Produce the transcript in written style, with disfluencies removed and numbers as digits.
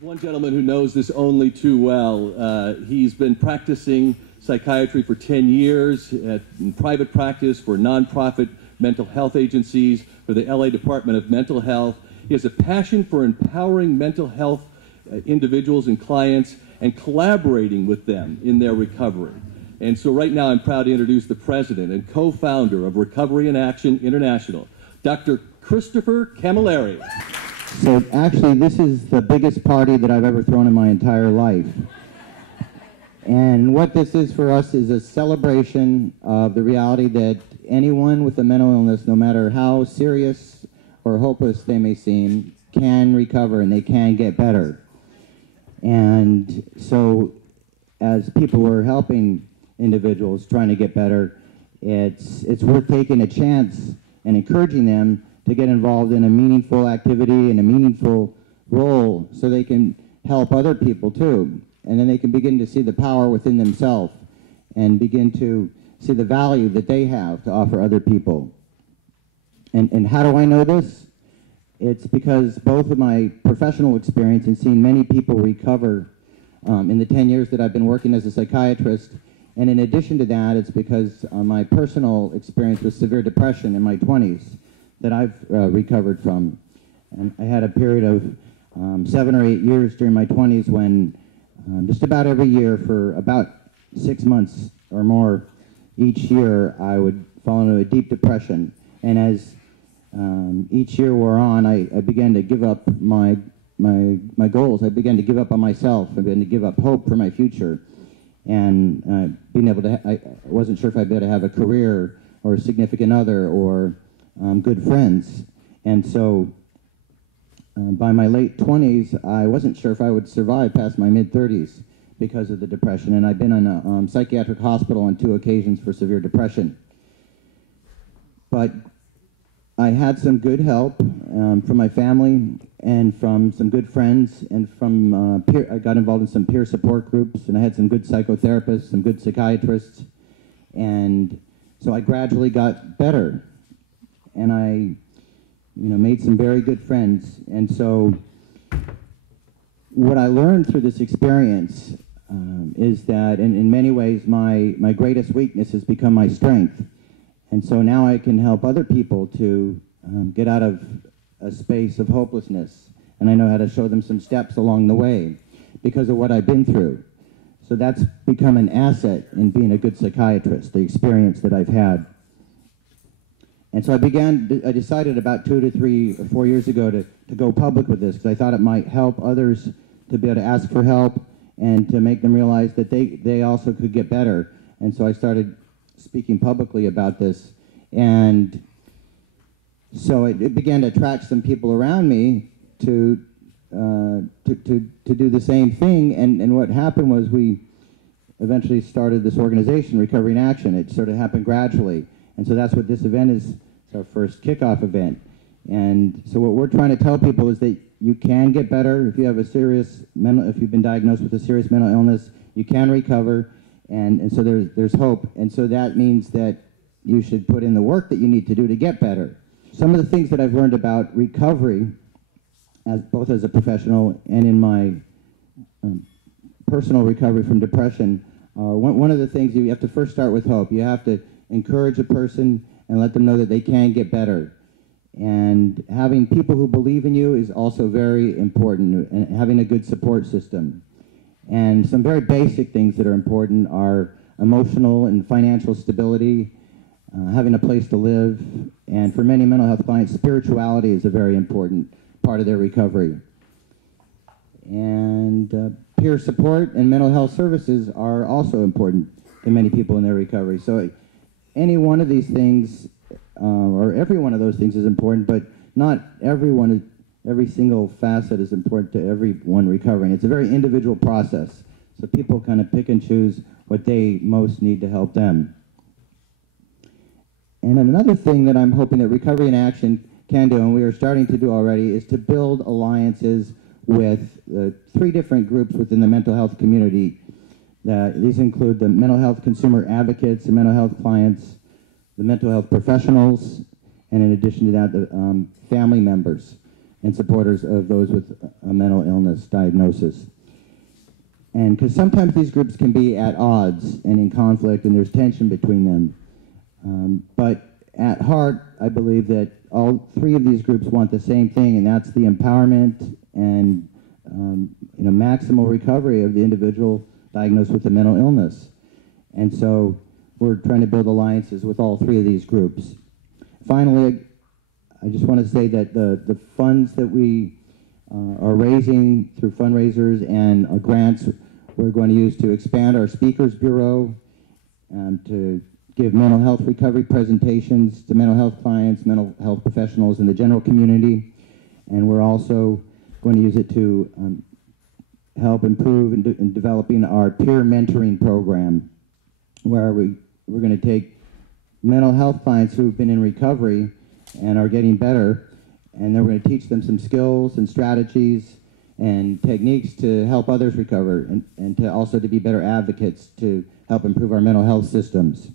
One gentleman who knows this only too well. He's been practicing psychiatry for 10 years in private practice for nonprofit mental health agencies, for the LA Department of Mental Health. He has a passion for empowering mental health individuals and clients and collaborating with them in their recovery. And so right now I'm proud to introduce the president and co-founder of Recovery in Action International, Dr. Christopher Camilleri. So actually, this is the biggest party that I've ever thrown in my entire life. And what this is for us is a celebration of the reality that anyone with a mental illness, no matter how serious or hopeless they may seem, can recover and they can get better. And so as people are helping individuals trying to get better, it's worth taking a chance and encouraging them to get involved in a meaningful activity and a meaningful role so they can help other people too. And then they can begin to see the power within themselves and begin to see the value that they have to offer other people. And how do I know this? It's because both of my professional experience and seeing many people recover in the 10 years that I've been working as a psychiatrist, and in addition to that, it's because my personal experience with severe depression in my 20s that I've recovered from. And I had a period of 7 or 8 years during my 20s when just about every year for about 6 months or more each year I would fall into a deep depression. And as each year wore on, I began to give up my goals. I began to give up on myself. I began to give up hope for my future. And being able to, I wasn't sure if I'd be able to have a career or a significant other or good friends. And so by my late 20s, I wasn't sure if I would survive past my mid-30s because of the depression. And I've been in a psychiatric hospital on 2 occasions for severe depression. But I had some good help from my family and from some good friends, and from I got involved in some peer support groups, and I had some good psychotherapists, some good psychiatrists, and so I gradually got better, and I made some very good friends. And so what I learned through this experience is that in many ways my greatest weakness has become my strength. And so now I can help other people to get out of a space of hopelessness. And I know how to show them some steps along the way because of what I've been through. So that's become an asset in being a good psychiatrist, the experience that I've had. And so I decided about 2 to 3 or 4 years ago to go public with this, because I thought it might help others to be able to ask for help and to make them realize that they also could get better. And so I started speaking publicly about this, and so it began to attract some people around me to do the same thing. And what happened was we eventually started this organization, Recovery in Action. It sort of happened gradually, and so that's what this event is. It's our first kickoff event. And so what we're trying to tell people is that you can get better if you have if you've been diagnosed with a serious mental illness, you can recover. And so there's hope. And so that means that you should put in the work that you need to do to get better. Some of the things that I've learned about recovery, both as a professional and in my personal recovery from depression, one of the things, you have to first start with hope. You have to encourage a person and let them know that they can get better. And having people who believe in you is also very important, and having a good support system. And some very basic things that are important are emotional and financial stability, having a place to live, and for many mental health clients, spirituality is a very important part of their recovery. And peer support and mental health services are also important to many people in their recovery. So any one of these things, or every one of those things is important, but not every single facet is important to everyone recovering. It's a very individual process. So people kind of pick and choose what they most need to help them. And another thing that I'm hoping that Recovery in Action can do, and we are starting to do already, is to build alliances with 3 different groups within the mental health community. These include the mental health consumer advocates, the mental health clients, the mental health professionals, and in addition to that, the family members. and supporters of those with a mental illness diagnosis. And because sometimes these groups can be at odds and in conflict, and there's tension between them. But at heart, I believe that all three of these groups want the same thing, and that's the empowerment and maximal recovery of the individual diagnosed with a mental illness. And so we're trying to build alliances with all three of these groups. Finally, I just want to say that the funds that we are raising through fundraisers and grants we're going to use to expand our speakers bureau, to give mental health recovery presentations to mental health clients, mental health professionals in the general community, and we're also going to use it to help improve in developing our peer mentoring program, where we're going to take mental health clients who've been in recovery and are getting better, and then we're going to teach them some skills and strategies and techniques to help others recover, and to also to be better advocates to help improve our mental health systems.